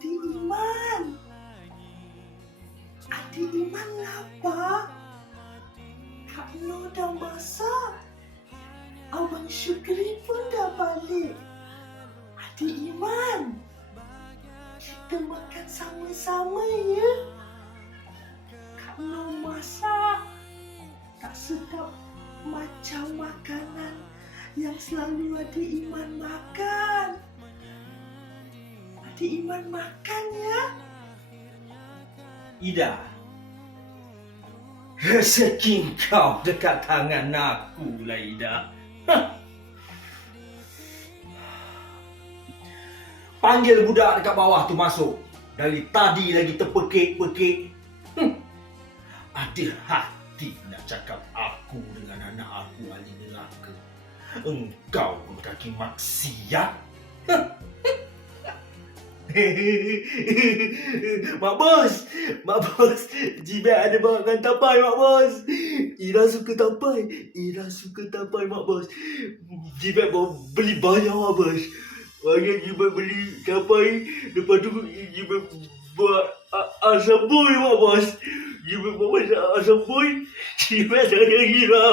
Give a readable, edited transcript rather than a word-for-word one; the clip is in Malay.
Adik Iman. Adik Iman ngapa? Kak Noh dah masak. Abang Syukri pun dah balik. Adik Iman, kita makan sama-sama ya. Kak Noh masak tak sedap macam makanan yang selalu Adik Iman makan. Adik Iman makan ya. Ida, rezeki kau dekat tangan aku lah Ida. Panggil budak dekat bawah tu masuk. Dari tadi lagi terpekik-pekik. Ada hati nak cakap aku dengan anak aku ahli neraka. Engkau pun kaki maksiat. Mak Bos, Jibat ada bawakan tapai Mak Bos. Ira suka tapai Mak Bos. Jibat bawa beli banyak Mak Bos. Banyak Jibat beli tapai. Lepas tu Jibat buat asam boy Mak Bos. Jibat bawa asam boy. Jibat ada Ira.